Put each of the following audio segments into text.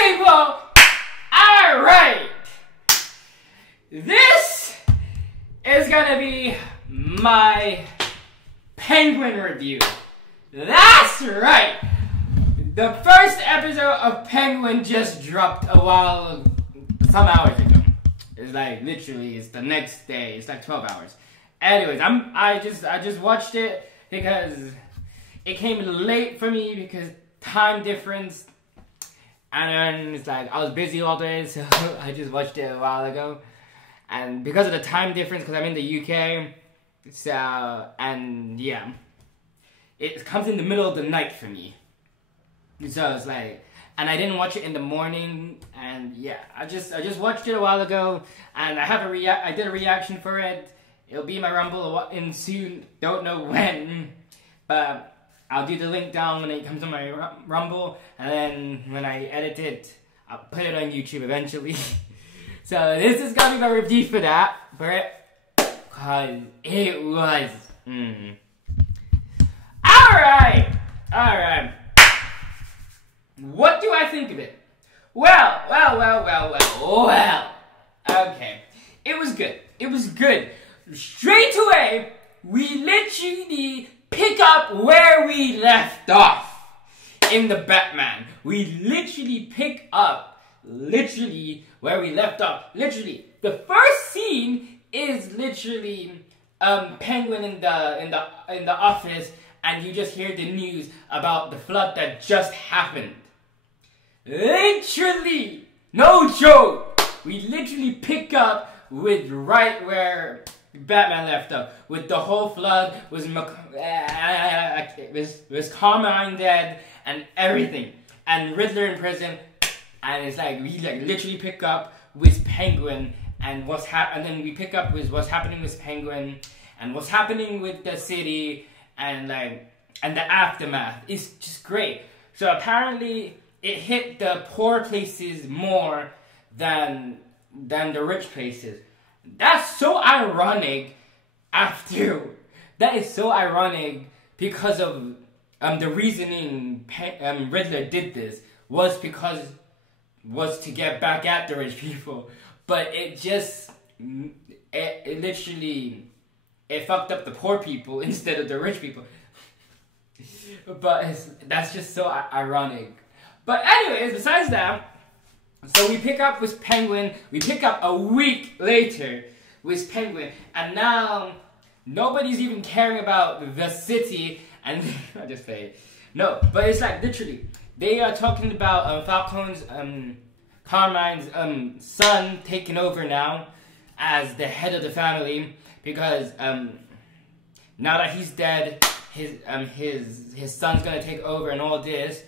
people! Alright! This is gonna be my Penguin review. That's right! The first episode of Penguin just dropped some hours ago. It's like literally, it's the next day. It's like 12 hours. Anyways, I just watched it because it came late for me because time difference. And then it's like I was busy all day, so I just watched it a while ago. And because of the time difference, because I'm in the UK, so and yeah, it comes in the middle of the night for me. So it's like, and I didn't watch it in the morning, and yeah, I just watched it a while ago, and I did a reaction for it. It'll be my Rumble in soon, don't know when, but I'll do the link down when it comes on my Rumble, and then when I edit it, I'll put it on YouTube eventually. So this is gonna be my review for that, cause it was, Alright. What do I think of it? Well. Okay. It was good. Straight away, we literally pick up where we left off in the Batman. We literally pick up where we left off. Literally, the first scene is literally Penguin in the office, and you just hear the news about the flood that just happened. Literally, no joke. We literally pick up with right where Batman left off, with the whole flood, was Carmine dead and everything, and Riddler in prison, and it's like we literally pick up with Penguin and and then we pick up with what's happening with Penguin and what's happening with the city and the aftermath. It's just great. So apparently it hit the poor places more than the rich places. That's so ironic. That is so ironic because of the reasoning Riddler did this was to get back at the rich people, but it literally fucked up the poor people instead of the rich people. But that's just so ironic. But anyways, besides that, so we pick up with Penguin, we pick up a week later with Penguin, and now nobody's even caring about the city, and I just say it. No, but it's like literally, they are talking about Falcone's, Carmine's son taking over now as the head of the family, because now that he's dead, his son's gonna take over and all this.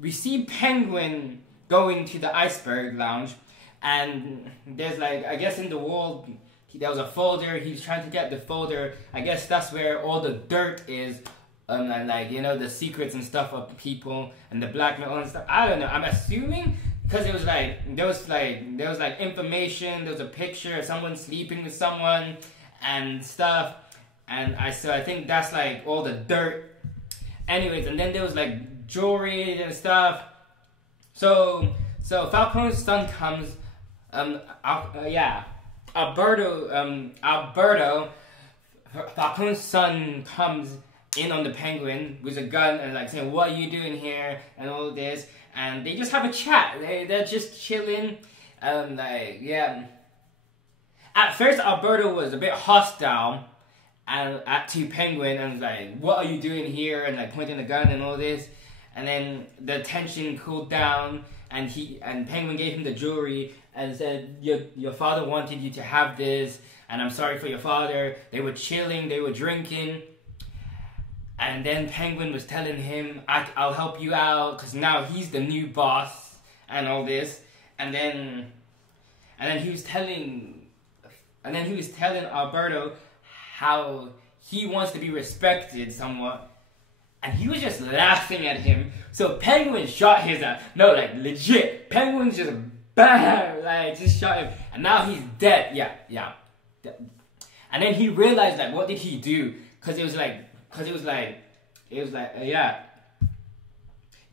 We see Penguin going to the Iceberg Lounge, and there's like, I guess in the wall, there was a folder, he's trying to get the folder, I guess that's where all the dirt is, and like, you know, the secrets and stuff of people, and the blackmail and stuff, I don't know, I'm assuming, because it was like, there was like information, there was a picture of someone sleeping with someone, and stuff, and so I think that's like all the dirt. Anyways, and then there was like jewelry and stuff. So Falcone's son comes, Alberto, Falcone's son comes in on the Penguin with a gun and like saying, "What are you doing here?" and all this, and they just have a chat. They're just chilling, yeah. At first, Alberto was a bit hostile to Penguin and was like, "What are you doing here?" and like pointing the gun and all this. And then the tension cooled down, and Penguin gave him the jewelry and said, "Your father wanted you to have this, and I'm sorry for your father." They were chilling, they were drinking, and then Penguin was telling him, "I'll help you out," because now he's the new boss and all this. And then he was telling Alberto how he wants to be respected somewhat. And he was just laughing at him. So Penguin shot his ass. No, like legit. Penguin just bam, like just shot him. And now he's dead. Yeah. And then he realized like, what did he do?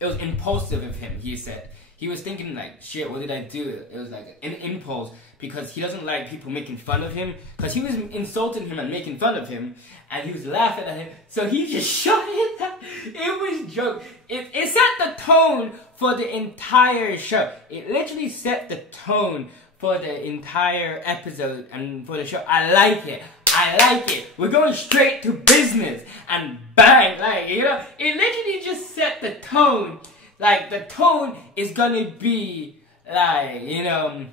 It was impulsive of him, he said. he was thinking like, shit, what did I do? It was like an impulse because he doesn't like people making fun of him because he was insulting him and making fun of him and he was laughing at him. So he just shot it down. It was joke. It set the tone for the entire show. It literally set the tone for the entire episode and for the show. I like it. I like it. We're going straight to business and bang, like, you know, it literally just set the tone. Like, the tone is gonna be, like, you know,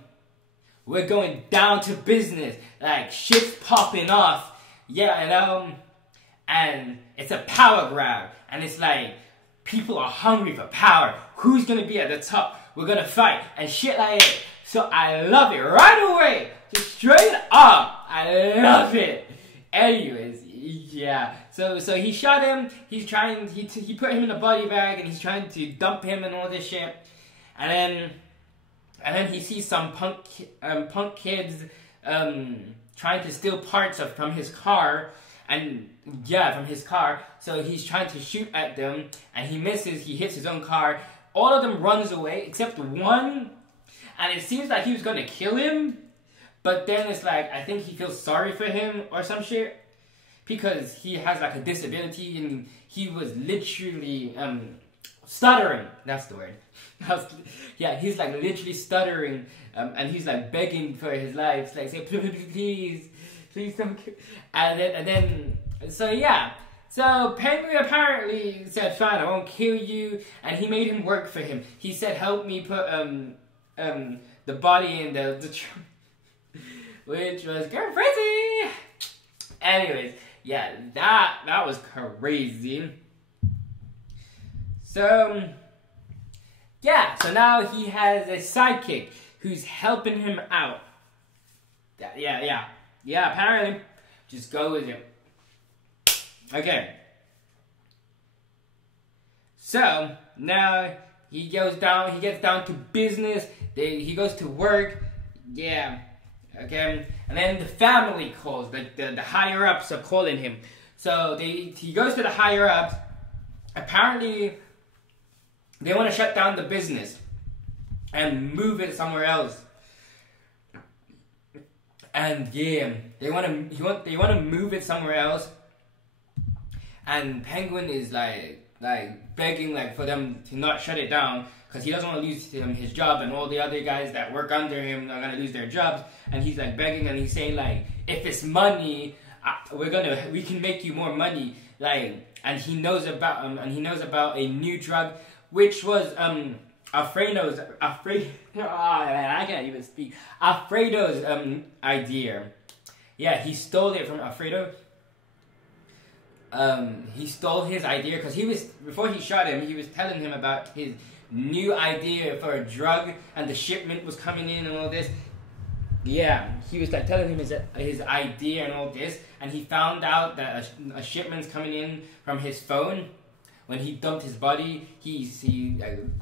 we're going down to business. Like, shit's popping off. Yeah, you know, and it's a power grab. And it's like, people are hungry for power. Who's gonna be at the top? We're gonna fight and shit like that. So I love it right away. Just straight up. I love it. Anyways, yeah. So he shot him. He's trying. He put him in a body bag and he's trying to dump him and all this shit. And then he sees some punk kids trying to steal parts from his car. And yeah, from his car. So he's trying to shoot at them and he misses. He hits his own car. All of them runs away except one. And it seems like he was gonna kill him. But then it's like, I think he feels sorry for him or some shit. Because he has like a disability and he was literally stuttering. That's the word. Yeah, he's like literally stuttering. And he's like begging for his life. Like, say, please don't kill. And then, so yeah. So Penguin apparently said, fine, I won't kill you. And he made him work for him. He said, help me put the body in the trunk. Which was crazy. Anyways, yeah, that was crazy. So, yeah, so now he has a sidekick who's helping him out. Yeah, apparently. Just go with it. Okay. So, now he gets down to business. He goes to work. Yeah. Okay, and then the family calls, the higher ups are calling him. So he goes to the higher ups. Apparently, they want to shut down the business and move it somewhere else. And yeah, they want to move it somewhere else. And Penguin is like begging like for them to not shut it down. Because he doesn't want to lose his job and all the other guys that work under him are going to lose their jobs. And he's like begging and he's saying like, if it's money, we can make you more money. Like, and he knows about a new drug, which was Alfredo's idea. Yeah, he stole it from Alfredo. He stole his idea because before he shot him, he was telling him about his new idea for a drug and the shipment was coming in and all this. Yeah, he was like telling him his idea and all this, and he found out that a shipment's coming in from his phone. When he dumped his body, he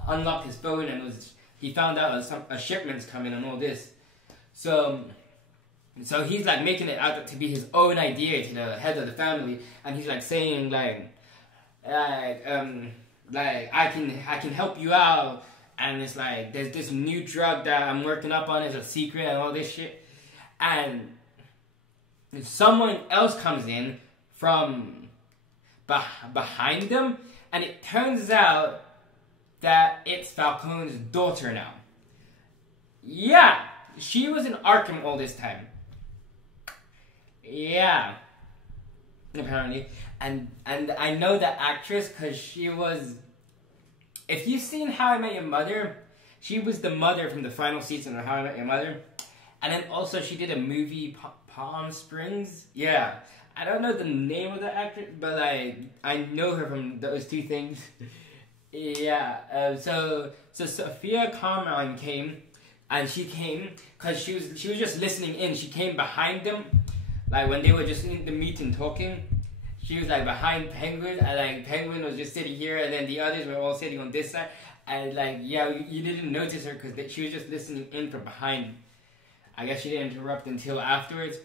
unlocked his phone and he found out a shipment's coming and all this. So he's like making it out to be his own idea to the head of the family, and he's like saying like I can help you out, and it's like there's this new drug that I'm working up on, it's a secret and all this shit, and someone else comes in from behind them, and it turns out that it's Falcone's daughter now. Yeah, she was in Arkham all this time. Yeah, apparently. And I know that actress because she was... If you've seen How I Met Your Mother, she was the mother from the final season of How I Met Your Mother. And then also she did a movie, Palm Springs. Yeah. I don't know the name of the actress, but I know her from those two things. Yeah. So Sophia Carmine came, and she came because she was just listening in. She came behind them, like when they were just in the meeting talking. She was like behind Penguin, and like Penguin was just sitting here, and then the others were all sitting on this side. And like, yeah, you didn't notice her because she was just listening in from behind. I guess she didn't interrupt until afterwards.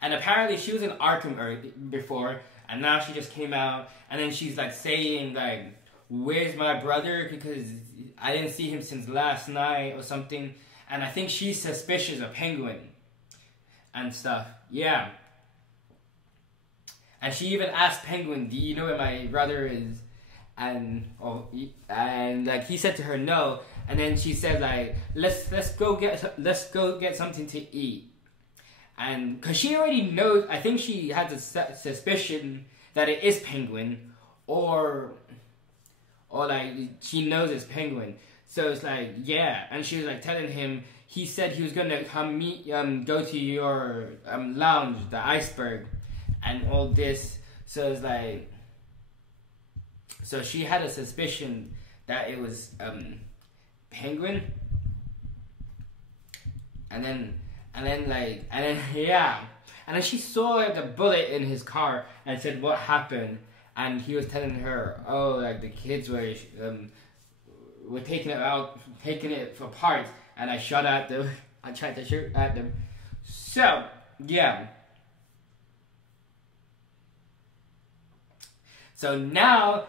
And apparently she was in Arkham before, and now she just came out, and then she's like saying like, where's my brother? Because I didn't see him since last night or something. And I think she's suspicious of Penguin and stuff. Yeah. And she even asked Penguin, do you know where my brother is? And like he said to her no. And then she said like, let's go get something to eat. And because she already knows, I think she has a suspicion that it is Penguin, or like she knows it's Penguin. So it's like, yeah, and she was like telling him, he said he was gonna come go to your lounge, the Iceberg, and all this. So it's like, so she had a suspicion that it was Penguin, and then yeah, and then she saw the bullet in his car and said what happened, and he was telling her, oh, like the kids were taking it for parts, and I shot at them. I tried to shoot at them. So yeah. So now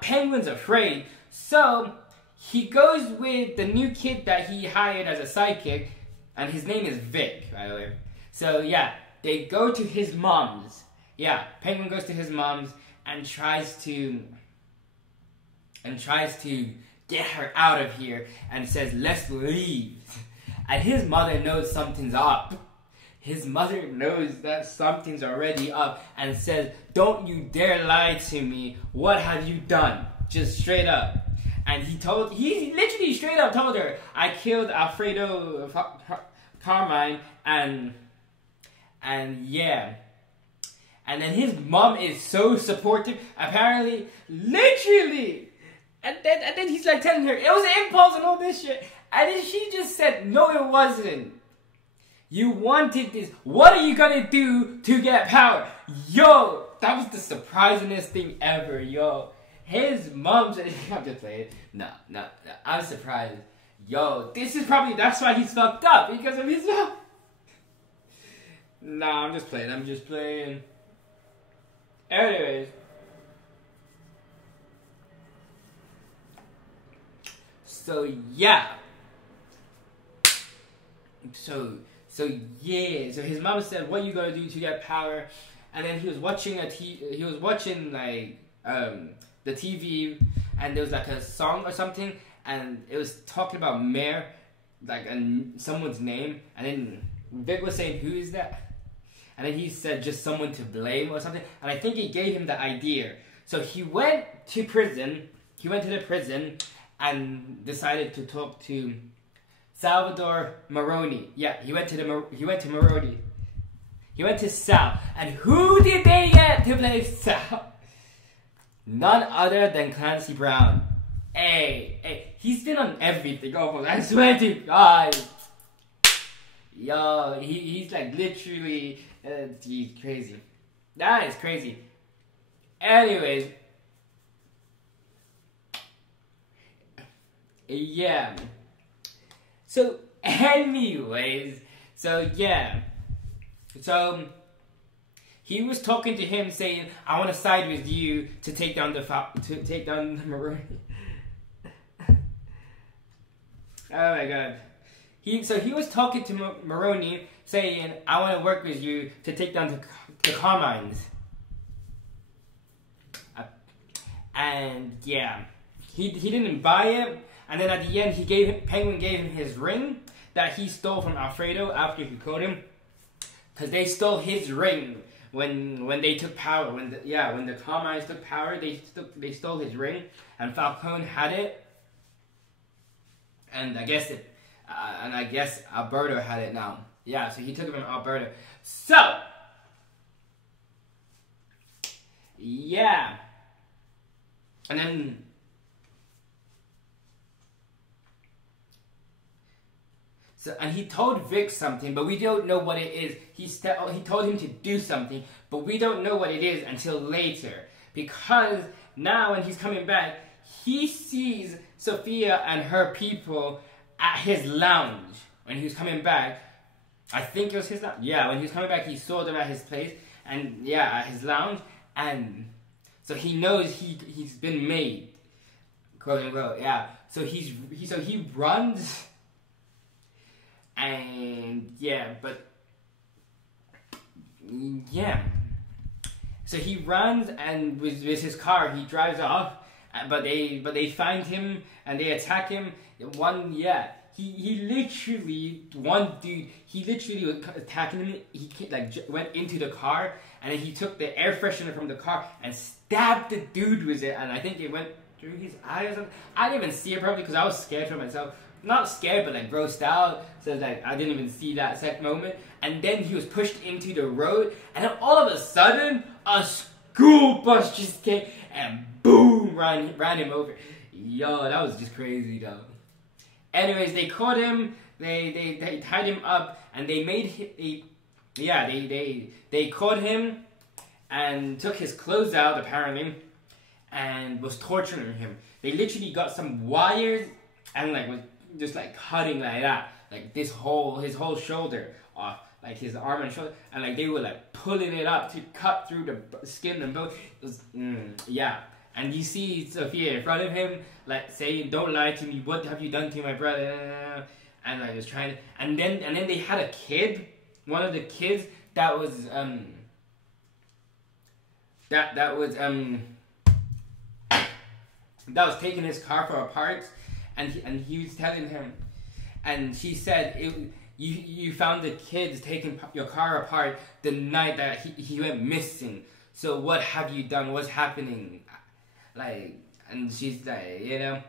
Penguin's afraid. So he goes with the new kid that he hired as a sidekick, and his name is Vic, by the way. So yeah, they go to his mom's. Yeah, Penguin goes to his mom's and tries to get her out of here and says, let's leave. And his mother knows something's up. His mother knows that something's already up and says, don't you dare lie to me. What have you done? Just straight up. And he literally straight up told her, I killed Alfredo Carmine, and yeah. And then his mom is so supportive, apparently, literally. And then he's like telling her, it was an impulse and all this shit. And then she just said, no, it wasn't. You wanted this. What are you gonna do to get power? Yo, that was the surprisingest thing ever, yo. His mom said, I'm just playing. No, I'm surprised. Yo, that's why he's fucked up, because of his mom. Nah, I'm just playing. Anyways. So yeah. So yeah. So his mom said, "What you gonna do to get power?" And then he was watching like the TV, and there was like a song or something, and it was talking about Mayor, like someone's name, and then Vic was saying, "Who is that?" And then he said, "Just someone to blame or something." And I think it gave him the idea. So he went to prison. He went to the prison and decided to talk to Salvador Maroni. Yeah, he went to Maroni. He went to Sal. And who did they get to play Sal? None other than Clancy Brown. Hey, he's been on everything. Oh, I swear to God. Yo, he's like literally, he's crazy. That is crazy. Anyways. Yeah. So yeah. So he was talking to him, saying, "I want to side with you to take down the Maroni." Oh my God. He was talking to Maroni, saying, "I want to work with you to take down the Carmines." And yeah, he didn't buy it. And then at the end, Penguin gave him his ring that he stole from Alfredo after he killed him, because they stole his ring when they took power. When the Carmines took power, they stole his ring, and Falcone had it, and I guess Alberto had it now. Yeah, so he took it from Alberto. So yeah, and then. So, and he told Vic something, but we don't know what it is. He told him to do something, but we don't know what it is until later. Because now when he's coming back, he sees Sophia and her people at his lounge. When he was coming back, I think it was his lounge. Yeah, when he was coming back, he saw them at his place, and yeah, at his lounge. And so he knows he's been made. quote unquote, yeah. So he runs, and yeah, but yeah. So he runs, and with his car, he drives off. But they find him and they attack him. He literally, one dude, he literally was attacking him. He went into the car, and then he took the air freshener from the car and stabbed the dude with it. And I think it went through his eye or something. I didn't even see it probably because I was scared for myself. Not scared, but like grossed out. So like I didn't even see that set moment. And then he was pushed into the road, and then all of a sudden, a school bus just came and boom, ran him over. Yo, that was just crazy though. Anyways, they caught him, they tied him up, and they made him, they caught him and took his clothes out apparently, and was torturing him. They literally got some wires and like was just like cutting like that, like his whole shoulder off, like his arm and shoulder, and like they were like pulling it up to cut through the skin and bone. It was, yeah. And you see Sophia in front of him, like saying, "Don't lie to me. What have you done to my brother?" And like was trying to, and then they had a kid, one of the kids that was taking his car for parts, and he was telling him, and she said, you found the kids taking your car apart the night that he went missing. So what have you done? What's happening? Like, and she's like, you know.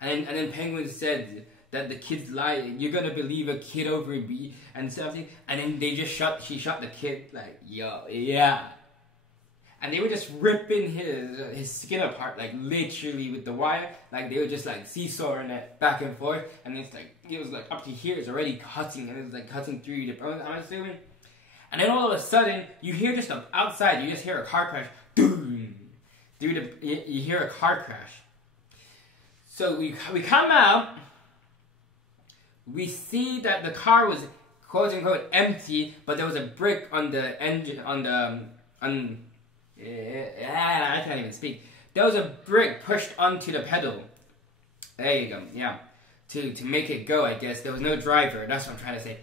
And then Penguin said that the kids lied. You're gonna believe a kid over me and something. And then she shot the kid. Like, yo, yeah. And they were just ripping his skin apart, like literally with the wire. Like they were just like seesawing it back and forth. And it's like, it was like up to here. It's already cutting, and it was like cutting through the bones, I'm assuming. And then all of a sudden, you hear just outside. You just hear a car crash. You hear a car crash. So we come out. We see that the car was quote unquote empty, but there was a brick on the engine I can't even speak. There was a brick pushed onto the pedal. There you go. Yeah, to make it go. I guess there was no driver. That's what I'm trying to say.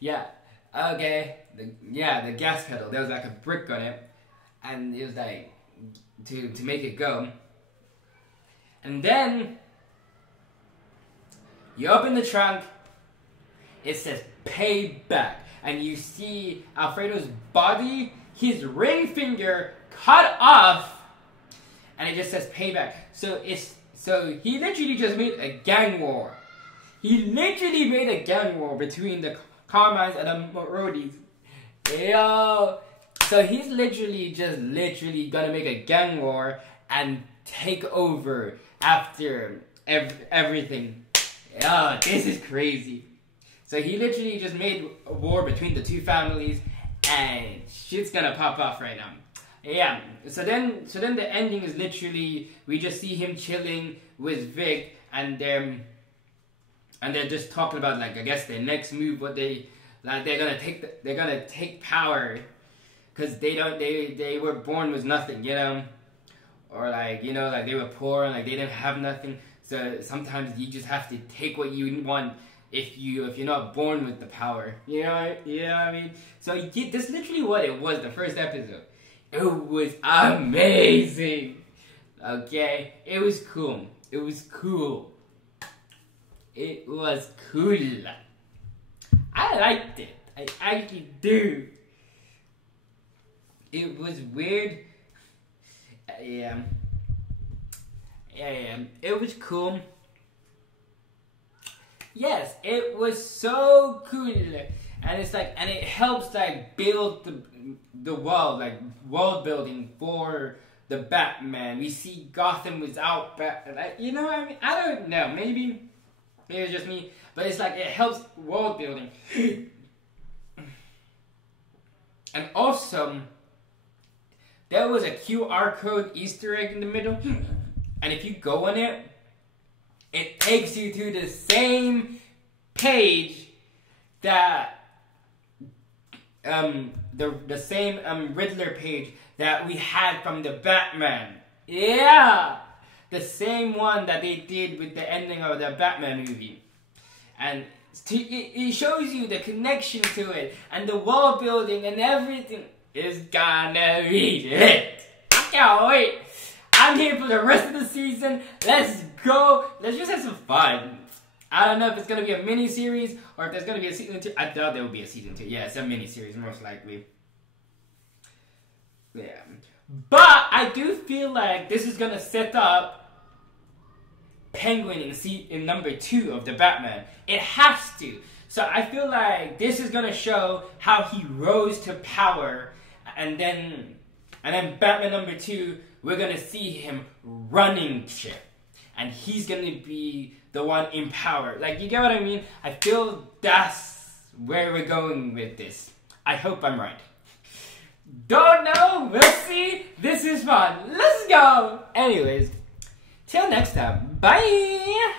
Yeah. Okay. The gas pedal. There was like a brick on it. And it was like to make it go. And then you open the trunk, it says payback, and you see Alfredo's body, his ring finger cut off, and it just says payback. So he literally just made a gang war. He literally made a gang war between the Carmines and the Marodies. Yo. So he's literally gonna make a gang war and take over after everything. Oh, this is crazy. So he literally just made a war between the two families, and shit's gonna pop off right now. Yeah. So then the ending is literally we just see him chilling with Vic, and they're just talking about like I guess their next move, what they're gonna take power. Because they were born with nothing, you know? Or like, you know, like they were poor and like they didn't have nothing. So sometimes you just have to take what you want if you're not born with the power. You know what I mean? So that's literally what it was, the first episode. It was amazing. Okay? It was cool. It was cool. I liked it. I actually do. It was weird. Yeah. It was cool. Yes, it was so cool. And it's like, and it helps like build the world, like world building for the Batman. We see Gotham without Batman. Like, you know what I mean? I don't know. Maybe it's just me. But it's like, it helps world building. And also, there was a QR code Easter egg in the middle, and if you go on it, it takes you to the same page that the same Riddler page that we had from the Batman Yeah! The same one that they did with the ending of the Batman movie. And it shows you the connection to it, and the world building and everything is gonna be it. I can't wait. I'm here for the rest of the season. Let's go. Let's just have some fun. I don't know if it's gonna be a mini series or if there's gonna be a season 2. I thought there would be a season 2. Yeah, it's a mini series most likely. Yeah, but I do feel like this is gonna set up Penguin in number 2 of the Batman. It has to. So I feel like this is gonna show how he rose to power, and then Batman number 2, we're gonna see him running shit, and he's gonna be the one in power. Like, you get what I mean? I feel that's where we're going with this. I hope I'm right. Don't know. We'll see. This is fun. Let's go. Anyways, till next time. Bye.